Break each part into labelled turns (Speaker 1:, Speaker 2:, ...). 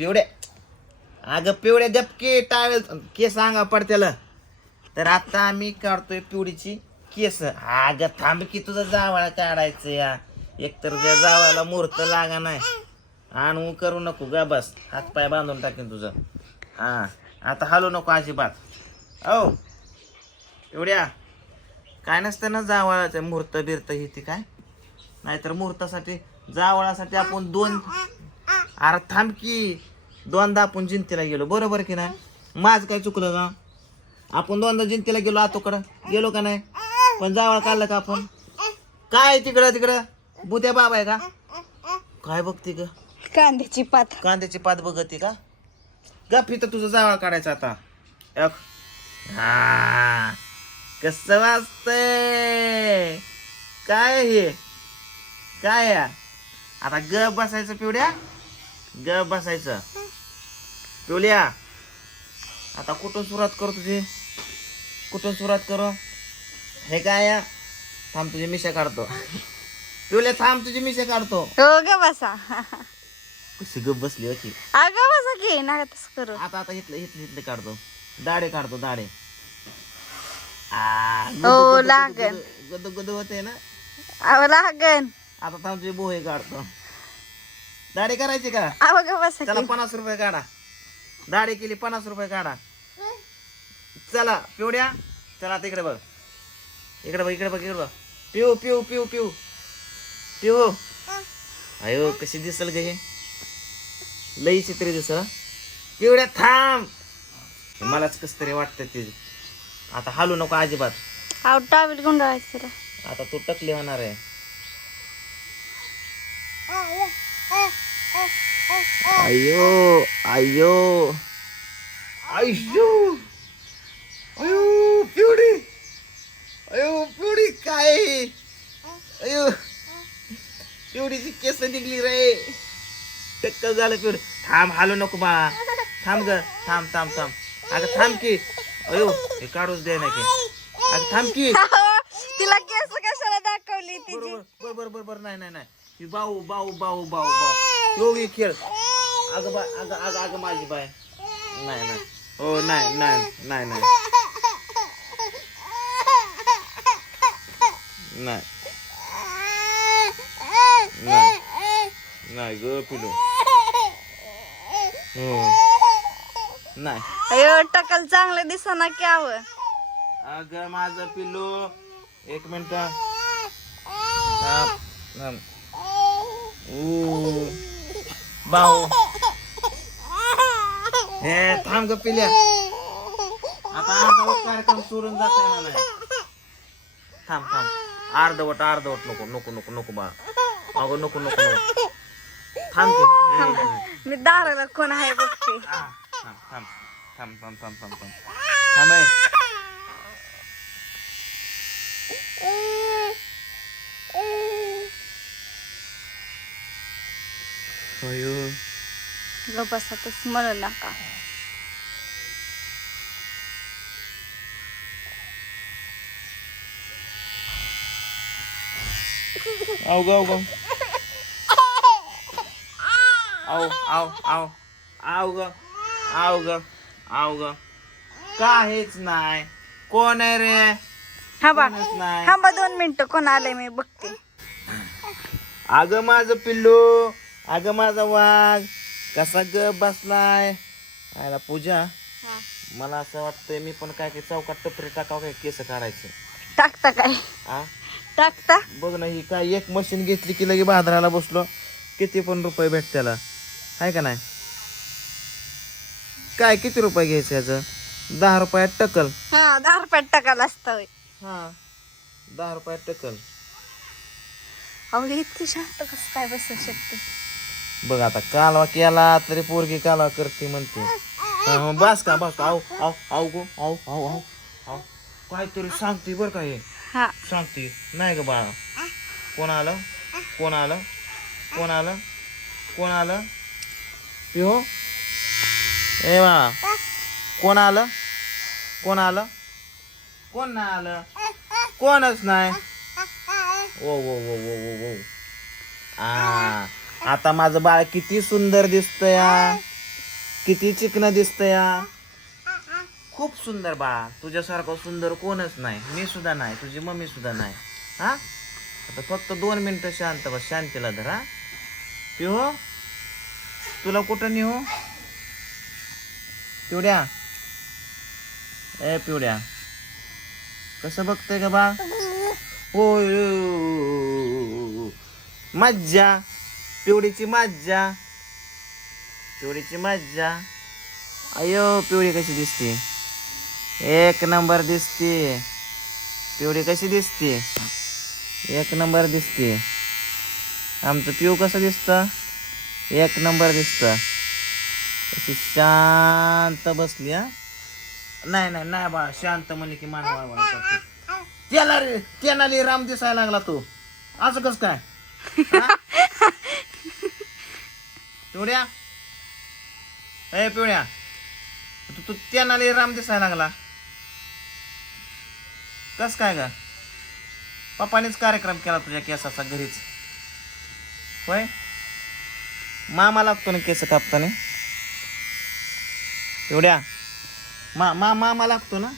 Speaker 1: पिवड्या अगं पिवड्या गपके टाळ केस अंगा पडत्याला. तर आता आम्ही काढतोय पिवडीची केस. अगं थांब की तुझा जावळा काढायचं या. एकतर त्या जावळाला मुहूर्त लागा नाही. आणू करू नको गा बस. हातपाय बांधून टाकेन तुझं. हा आता हलू नको अजिबात. औ एवढ्या काय नसतं ना जावळाचं मुहूर्त बिरत ही ती काय? नाहीतर मुहूर्तासाठी जावळासाठी आपण दोन अरे थांब की. दोनदा आपण जिंतीला गेलो बरोबर की नाही? माझं काय चुकलं का? आपण दोनदा जिंतीला गेलो आतोकडं. गेलो का नाही? पण जावळ काढलं का आपण? काय तिकडं तिकडं? बुद्या बाबा आहे का? काय बघते ग?
Speaker 2: कांद्याची पात.
Speaker 1: कांद्याची पात बघते का? गप इथं तुझं जावळ काढायचं आता. एक. हा. कस वाजतंय? काय हे? काय आहे? आता गप बसायचं पिवड्या. गप बसायचं. पिवल्या आता कुठून सुरुवात करू तुझी? कुठून सुरुवात करू? हे काय? थांब तुझी मिशा काढतो. पिवल्या थांब तुझी मिशा काढतो.
Speaker 2: हो ग बसा.
Speaker 1: कशी गप बसली होती.
Speaker 2: अगं बसा की नका तसं करू.
Speaker 1: आता आता इथलं इथलं इथलं काढतो. दाढे काढतो दाढे. आ,
Speaker 2: हो,
Speaker 1: गुदू, गुदू,
Speaker 2: लागन.
Speaker 1: गुदू, गुदू गुदू होते ना?
Speaker 2: अहो लागन
Speaker 1: आता थांबचे बोहे काढतो. दाढी करायची का?
Speaker 2: अहो ग बसा की.
Speaker 1: पन्नास रुपये काढा. दाढी केली पन्नास रुपये काढा. चला पिवड्या चला आता इकडे बघ. इकडे बघ इकडे बघ इकडे बघ. पिऊ पिऊ पिऊ पिऊ. पिऊ. अयो कशी दिसल ग हे. लई चित्रे दिसल. पिवड्या थांब. मलाच कस तरी वाटतं ते. आता हालू नको अजिबात.
Speaker 2: टावेल गुंडाळायचं.
Speaker 1: आता तू टकली होणार आहे. अयो. अयो अयो अयो पिवडी. अयो पिवडी काय? अयो पिवडीची केस निघली रे. टक्कल झालं पिवडी. थांब हालू नको बा. थांब ग. थांब थांब थांब. अगं थांब की. अयो हे काढूच दे ना की अगं थांब की.
Speaker 2: तिला केस कशाला दाखवली तिची?
Speaker 1: बरोबर बरोबर बरोबर. नाही नाही नाही. बाऊ बाऊ बाऊ बाऊ बाऊ एवढी खेळ. अगं बा अगं अगं अगं माझी बाय. नाही नाही. हो नाही नाही नाही नाही. नाही. नाही. नाही ग पिलू. हो. नाही.
Speaker 2: अयो टकल चांगलं दिसना की आव.
Speaker 1: अगं माझं पिल्लू एक मिनिट. भाऊ. हे थांब ग पिल्या. आता अर्धवट कार्यक्रम सोडून जाता येणार नाही थांब. थांब अर्धवट अर्धवट नको नको नको नको बा अगं नको नको नको. थांब. हम्म.
Speaker 2: मी दाराला कोण आहे बघते?
Speaker 1: थांब थांब थांब थांब थांब थांब. थांब थांब आहे. अयो
Speaker 2: ग बसा तस म्हणू नका.
Speaker 1: आव ग आव ग. आव आव आव आव ग आव ग आव ग. काहीच नाही. कोण आहे रे?
Speaker 2: हा बा
Speaker 1: कोणच नाही.
Speaker 2: थांबा दोन मिनिटं कोण आलंय मी बघते.
Speaker 1: अगं माझं पिल्लू अगं माझा वाघ. कसा ग बसलाय? आयला पूजा. मला असं वाटतंय मी पण काय काय चौकात टपरी टाकावं काय केस काढायचं.
Speaker 2: टाकता काय?
Speaker 1: आ?
Speaker 2: टाकता?
Speaker 1: बघ ना ही काय एक मशीन घेतली की लगे बाजाराला बसलो. किती पण रुपये भेट त्याला. आहे का नाही? काय किती रुपये घ्यायचं याचं? दहा रुपयात टकल.
Speaker 2: हा दहा रुपयात टाकायला असतं.
Speaker 1: हा दहा रुपयात टकल.
Speaker 2: अहो इतकी शांत कसं काय बसू शकते?
Speaker 1: बघ आता कालवा केला तरी पोरगी कालवा करते म्हणते. हा, बस का बस का? आव आव आव गो आव आव आव आव काहीतरी सांगते बरं का हे.
Speaker 2: हा.
Speaker 1: सांगते. नाही ग बाळा. कोण आलं? कोण आलं? कोण आलं? कोण आलं? पिहो ए बाळा. कोण आलं? कोण आलं? कोण नाही आलं? कोणच नाही. ओ वो वो वो वो आ. आता माझं बाळ किती सुंदर दिसत या किती चिकन दिसत या खूप सुंदर बाळा. तुझ्यासारखं सुंदर कोणच नाही. मी सुद्धा नाही. तुझी मम्मी सुद्धा नाही. हा? आता फक्त दोन मिनटं शांत बस. शांतीला धरा पिहो तुला कुठं नेऊ? पिवड्या. ए पिवड्या. कसं बघतंय का बा होय. मज्जा. पिवडीची मज्जा. पिवडीची मज्जा. अयो पिवळी कशी दिसते? एक नंबर दिसते. पिवळी कशी दिसते? एक नंबर दिसते. आमचं पिऊ कसं दिसतं? एक नंबर दिसतं. अशी शांत बसली हा? नाही नाही नाही बा शांत म्हणले की मान वळवळ त्याला रे त्याला राम दिसायला लागला तू. असं कस काय? पिवड्या ए पिवड्या तू तू त्यांना राम दिसायला लागला. कस काय ग? पप्पानेच कार्यक्रम केला तुझ्या केसाचा घरीच. होय? मामा लागतो ना केस कापताना. एवढ्या? मा मा मामा लागतो ना?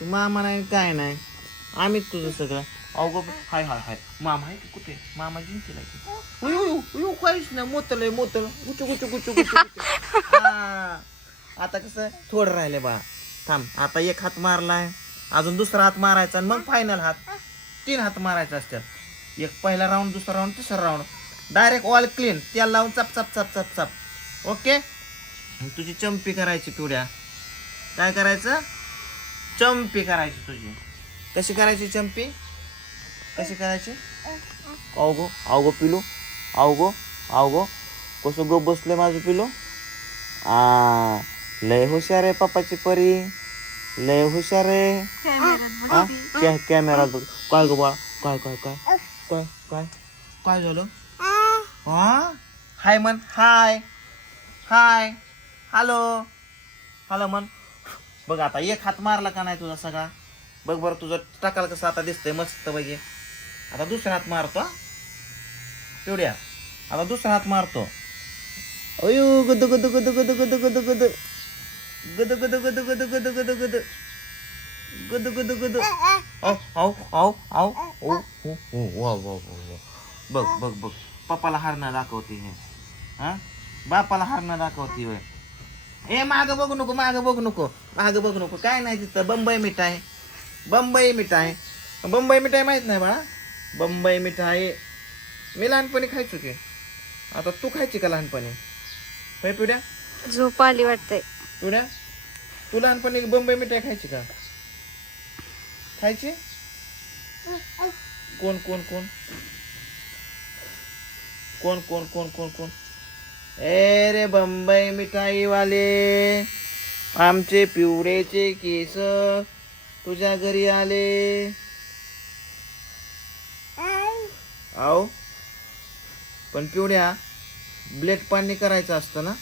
Speaker 1: तू मामा नाही काय नाही. आम्हीच तुझं सगळं. अवघ हाय हाय हाय. मामा आहे की कुठे? मामा जिंकला की? उयू उयू उयू काहीच नाही. मोतल आहे मोतल. गुचू गुचू गुचू गुचू हा. आता कसं थोडं राहिले बा. थांब. आता एक हात मारलाय. अजून दुसरा हात मारायचा आणि मग फायनल हात. तीन हात मारायचा असतात एक पहिला राऊंड दुसरा राऊंड तिसरा राऊंड डायरेक्ट ऑल क्लीन त्याला लावून चप चप चप चप चप. ओके तुझी चंपी करायची पिवड्या. काय करायचं? चंपी करायची तुझी. कशी करायची चंपी? कशी करायची? अवगो अवगो पिलू. आव गो कसं गो बसले माझं पिलू? आ लय हुशार आहे पप्पाची परी. लय हुशार आहे. हा? कॅ कॅमेरा बघ. काय गो बाळा? काय काय काय? काय काय? काय झालं? हा हाय म्हण. हाय. हाय. हॅलो. हॅलो म्हण. बघ आता एक हात मारला का नाही तुझा सगळा? बघ बरं तुझं टाकाल कसं आता दिसतंय मस्त बघे आता दुसरा हात मारतो पिवड्या आता दुसरा हात मारतो अयो गद गद गद गद गद गद गद गद गद गद गद गद गद गद गद गद गद आव आव आव आव ओ हो हो वा वा वा वा बघ बघ बघ पप्पाला हारणं दाखवते हे हा बापाला हारणं दाखवते होय ए माग बघू नको माग बघू नको माग बघू नको काय नाही तिथं बंबई मिठाई बंबई मिठाई बंबई मिठाई माहीत नाही बाळा बंबई मिठाई. मी लहानपणी खायचो की. आता तू खायची का लहानपणी? होय पिढ्या?
Speaker 2: झोप आली वाटतंय.
Speaker 1: पिढ्या? तू लहानपणी बंबई मिठाई खायची का? खायची? कोण कोण कोण? कोण कोण कोण कोण कोण? ए रे बंबई मिठाई वाले आमचे पिवळेचे केस तुझ्या घरी आले. आओ. पण पिवड्या ब्लेड पाणी करायचं असतं ना?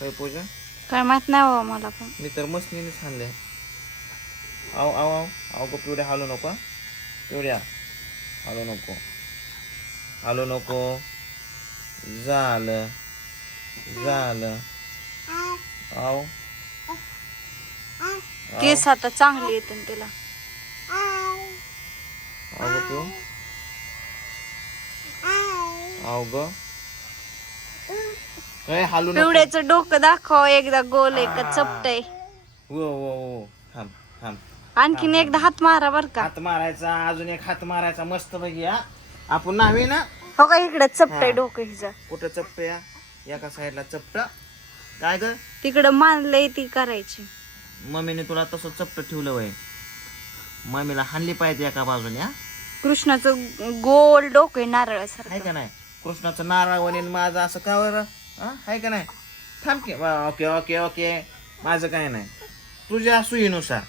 Speaker 1: काय पूजा?
Speaker 2: काय माहीत नाही बाबा मला पण.
Speaker 1: मी तर मशनीनेच हाणले आव आव आव आव गो पिवड्या हालू नको. पिवड्या हालू नको. हालू नको. झालं. झालं. आव
Speaker 2: केस आता चांगली येते तिला.
Speaker 1: आव गो पिऊ. काय हालू नको.
Speaker 2: पिवड्याचं डोकं दाखव एकदा गोल आहे का चपटय.
Speaker 1: हो हो हो. थांब थांब.
Speaker 2: आणखीन एकदा हात मारा बर का.
Speaker 1: हात मारायचा अजून एक हात मारायचा मस्त पैकी हा. आपण नावे ना?
Speaker 2: हो का इकडे चपटय
Speaker 1: हा.
Speaker 2: डोकं हिचं.
Speaker 1: कुठं चप्प या? एका साईडला चपट. काय ग?
Speaker 2: तिकडं मानलंय ती करायची.
Speaker 1: मम्मीने तुला तसं चपट ठेवलं वय. मम्मीला हाणली पाहिजे एका बाजूने हा.
Speaker 2: कृष्णाचं गोल डोकं आहे नारळासारखं.
Speaker 1: आहे का नाही? कृष्णाचं नारळ वनेन माझं असं का बरं? हां आहे का नाही? थांब की. वा, ओके ओके ओके. माझं काय नाही. तुझ्या सुईनुसार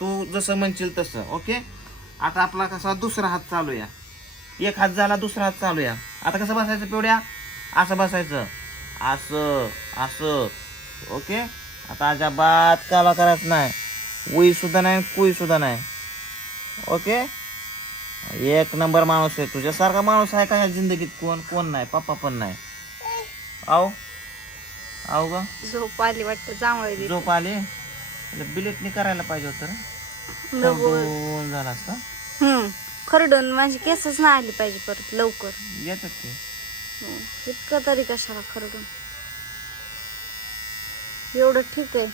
Speaker 1: तू जसं म्हणशील तसं ओके? आता आपला कसा दुसरा हात चालू या. एक हात झाला दुसरा हात चालू या. आता कसं बसायचं पिवड्या? असं बसायचं. असं असं. ओके? आता अजाबात काला करायचं नाही उईसुद्धा नाही कुईसुद्धा नाही. ओके? एक नंबर माणूस आहे. तुझ्यासारखा माणूस आहे का जिंदगीत? कोण कोण नाही पप्पा पण नाही. आओ अहो ग.
Speaker 2: झोप आली वाटतं जांभळे
Speaker 1: झोप आले? बिलेटनी करायला पाहिजे होतं रे. खरडून झाला असता.
Speaker 2: हम्म. खरडून माझी केसच नाही आली पाहिजे परत लवकर.
Speaker 1: येतात ते.
Speaker 2: हो. इतकं तरी कशाला खरडून एवढं ठीक आहे.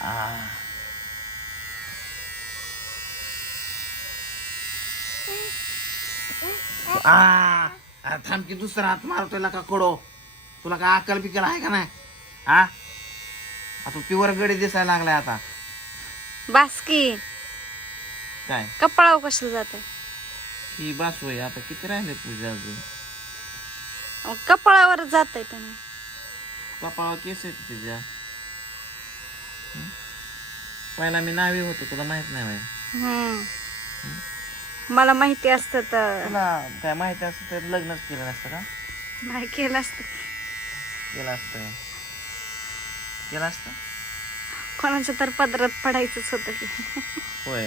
Speaker 1: आ. आ. अरे थांब की दुसरा हात मारतोय का कडो. तुला काय अक्कल बिकल आहे का नाही? हा आता प्युअर गडी दिसायला लागलाय आता.
Speaker 2: बासकी.
Speaker 1: काय?
Speaker 2: कपाळावर कशाला जात आहे
Speaker 1: ही बासू आहे आता किती राहिले पूजा अजून?
Speaker 2: कपाळावर जात आहे त्याने.
Speaker 1: कपाळावर केस आहेत तुझ्या हं? पहिला मी नावी होतो तुला माहीत नाही बाई.
Speaker 2: हम्म मला माहिती असतं तर.
Speaker 1: तुला काय माहिती असतं तर लग्नच केलं नसतं का?
Speaker 2: नाही केलं असतं.
Speaker 1: केलं असतं. केलं असतं?
Speaker 2: कोणाच्या तर पदरात पडायचंच होतं की.
Speaker 1: होय.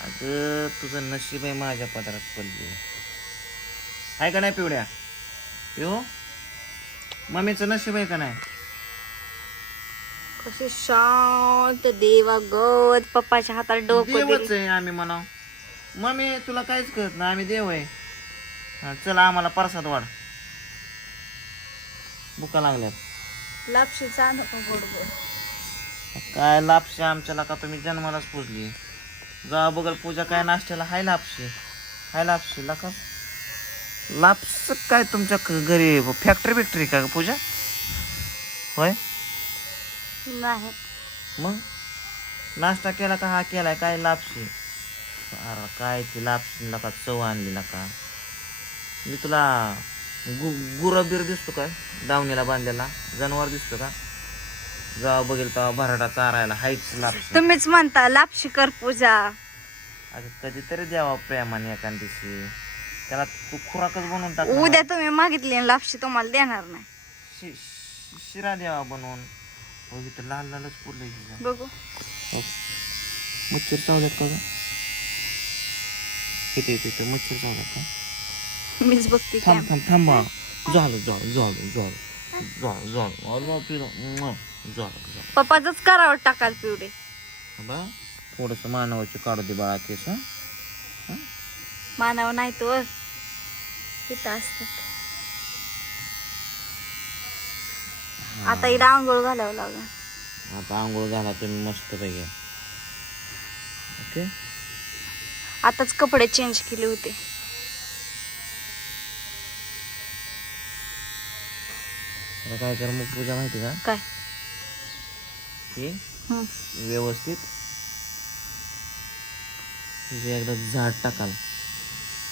Speaker 1: अगं तुझं नशीब आहे माझ्या पदरात पडली आहे का नाही पिवड्या? पिऊ? मम्मीचं नशीब आहे का नाही?
Speaker 2: कसे शांत देवा गत पप्पाच्या हातात डोकं
Speaker 1: देवच
Speaker 2: दिले
Speaker 1: आहे आम्ही म्हणा. मम्मी तुला काहीच कळत नाही आम्ही देव आहे. हा, चला आम्हाला परसाद वाढ. बुका लागल्यात.
Speaker 2: गोड गोड.
Speaker 1: काय लापशी आमच्याला का तुम्ही जन्मालाच पूजली? जा बघल पूजा काय नाश्त्याला? हाय लापशी. हाय लापशी लका. लापस काय तुमच्या क- घरी फॅक्टरी बिक्टरी का ग पूजा? होय?
Speaker 2: नाही.
Speaker 1: मग? नाश्ता केला का? हा केलाय काय लापशी? अरे काय ती लापशी लका चव आणली लका मी तुला गु गुरबीर दिसतो काय दावणीला बांधलेला. जनावर दिसतो का? जेव्हा बघेल तेव्हा भराडा चारायला हायच लापशी
Speaker 2: तुम्हीच म्हणता लापशी कर पूजा.
Speaker 1: अगं कधीतरी द्यावा प्रेमाने एखाद दिवशी त्याला तू खुराकच बनवून टाक
Speaker 2: उद्या तुम्ही मागितली आणि लापशी तुम्हाला देणार नाही.
Speaker 1: शि शि- शिरा द्यावा बनवून. हो इथं लाल लालच पुरलं.
Speaker 2: बघू.
Speaker 1: हो. मच्छर चावल्यात का ग? इथे इथे इथे मच्छर चावल्यात का
Speaker 2: मीच बघते
Speaker 1: थांब थांब थांबा झालं झालं झालं झालं. झालं झालं. पिलं झालं झालं.
Speaker 2: पप्पाच करावं टाकाल पिवडे.
Speaker 1: बा? थोडंसं मानवाची काढू दे बाळा केस हं?
Speaker 2: मानव नाही तो तिथं असतात. आता इथं आंघोळ घालावं लागलं.
Speaker 1: आता आंघोळ घाला तुम्ही मस्त पैकी ओके?
Speaker 2: आताच कपडे चेंज केले होते.
Speaker 1: आता काय कर मग पूजा माहिती का?
Speaker 2: काय? हं.
Speaker 1: व्यवस्थित तिथे एकदा झाड टाकाल.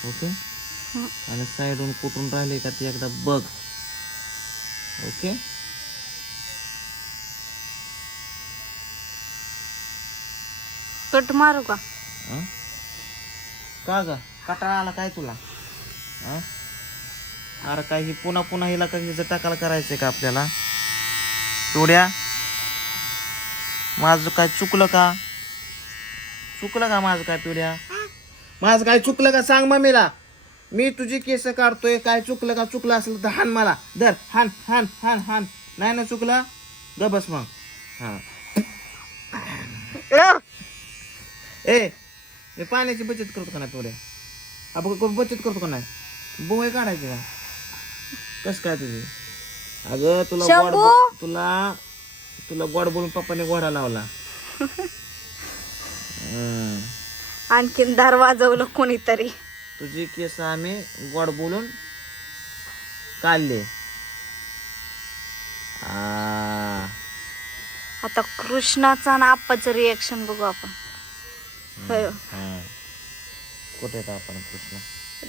Speaker 1: ओके?
Speaker 2: हं.
Speaker 1: आणि साईडून कुठून राहिले का ते एकदा बघ. ओके?
Speaker 2: कट मारू का?
Speaker 1: हं? का ग? कटाळा आला काय तुला? हं? अरे काय ही पुन्हा पुन्हा हिला का हिचं टाकायला करायचंय का आपल्याला? तेवढ्या माझं काय चुकलं का? चुकलं का माझं काय पिवड्या? माझं काय चुकलं का सांग मम्मीला? मी तुझी केस काढतोय काय चुकलं का चुकलं असलं तर हान मला. धर हान हान हान हान. नाही ना चुकलं? ग बस मग. हा. ए मी पाण्याची बचत करतो का नाही पिवड्या आपण बचत करतो का नाही? बोय काढायची का? कस काय तुझी? अगं तुला गोड
Speaker 2: शंभू!
Speaker 1: बो- तुला तुला गोड बोलून पप्पाने गोडा लावला. हम्म.
Speaker 2: आणखीन दार वाजवलं कोणीतरी.
Speaker 1: तुझी केस आम्ही गोड बोलून काढले. आ,
Speaker 2: आता कृष्णाचा आणि आप्पाचं रिएक्शन बघू आपण. होय.
Speaker 1: हा. कुठे आहेत आपण कृष्ण?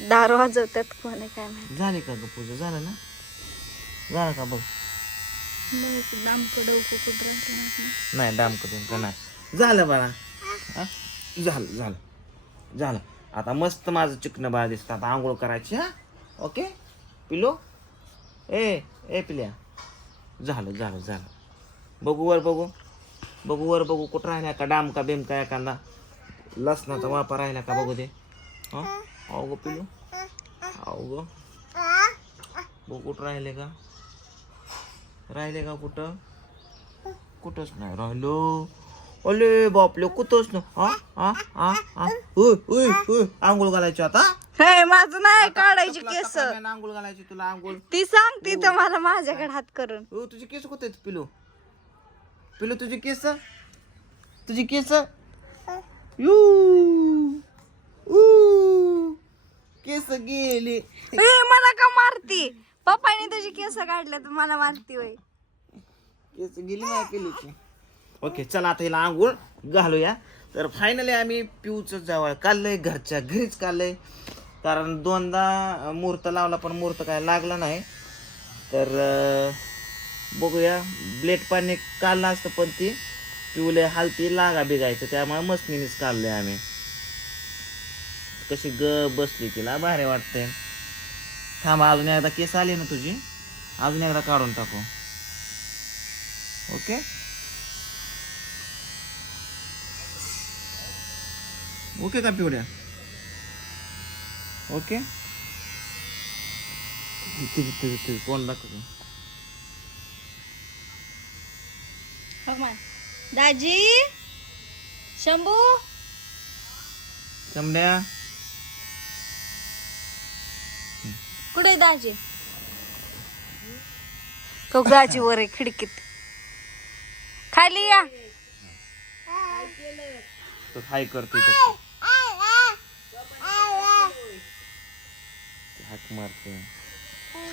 Speaker 2: दार वाजवतात कोण आहे काय माहिती.
Speaker 1: झाली का ग पूजा? झालं ना? झालं का बघ? नाही डाम करून का नाही? झालं बाळा. हा? झालं झालं. झालं. आता मस्त माझं चिकन बाळा दिसतं. आता आंघोळ करायची हा? ओके? पिलो ए ए पिल्या. झालं झालं झालं. बघू वर बघू. बघू वर बघू कुठं राहिला का? डाम का बेम का एखादा? लसणाचा वापर राहिला का बघू दे. हा? गो पिलो गो. बघ कुठं राहिले का? राहिले का कुठं? कुठंच नाही राहिलो. अले बापले कुठंच ना हा? हा? हा? हा. आंघोळ घालायची आता.
Speaker 2: हे माझं नाही काढायची केस.
Speaker 1: आंघोळ घालायची तुला आंघोळ.
Speaker 2: ती सांगते तर मला माझ्याकडे हात करून.
Speaker 1: ओ तुझी केस कुठे आहेत पिलू पिलू तुझी केस? तुझी केस? यू. ऊ. केस गेली.
Speaker 2: ए, मला का मारती? पप्पाने तुझी केस काढल्या तर मला मारती वय
Speaker 1: केस गेली नाही पिलूची ओके चला आता हिला आंघोळ घालूया. तर फायनली आम्ही पिऊचं जवळ काढलंय घरच्या घरीच काढलंय. कारण दोनदा मुहूर्त लावला पण मुहूर्त काय लागला नाही. तर बघूया. ब्लेड पाणी काढलं असतं पण ती. पिवले हालती लागा बिघायचं त्यामुळे मस्तीनेच काढले आम्ही. कशी ग बसली तिला भारी वाटते थांबा अजून एकदा केस आली ना तुझी? अजून एकदा काढून टाकू. ओके? ओके का पिवड्या? ओके? तुझी तुझी तुझी कोण दाखवतो
Speaker 2: दाजी? शंभू?
Speaker 1: समड्या
Speaker 2: कुठे दाजी? तो दाजी वर आहे खिडकीत. खाली या.
Speaker 1: तो हाय करते. ती. हाक मारते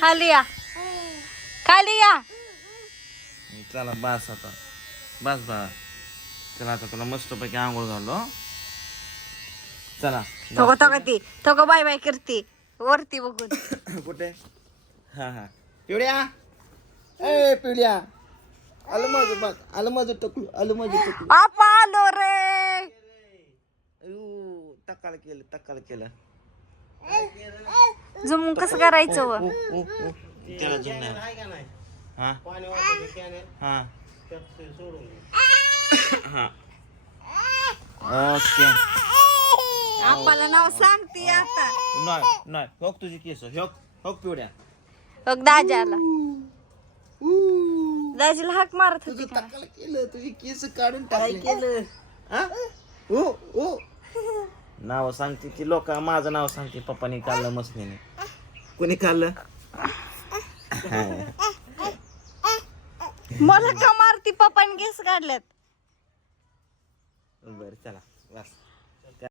Speaker 2: खाली या. खाली या.
Speaker 1: चला बस आता. बस बा चला आता तुला मस्तपैकी आंघोळ घालो चला.
Speaker 2: तो तो ती. तो बाय बाय करते. वरती बघून.
Speaker 1: कुठे? हा हा. पिवड्या. ए पिवड्या. आलं माझं बघ आलं माझं टकलू आलं माझं टकलू.
Speaker 2: आपा आलो रे.
Speaker 1: अयो, तक्काला केलं तक्काला केलं.
Speaker 2: जमून कसं करायचं व?
Speaker 1: ओ, ओ, ओ. त्याला जम नाही हा? हा? हा ओके.
Speaker 2: आपाला नाव सांगते आता.
Speaker 1: नाही नाही. होक तुझी केस होक होक पिवड्या.
Speaker 2: बघ दाजी आला दाजीला हाक मारत होती
Speaker 1: तुझं
Speaker 2: का?
Speaker 1: तक्काला केलं तुझी केस काढून काय केलं? हा? ओ ओ नाव सांगते ती लोक माझं नाव सांगते. पप्पानी काढलं मस्तीने. कोणी काढलं?
Speaker 2: मला का मारती पप्पाने केस काढल्यात.
Speaker 1: बर चला बस.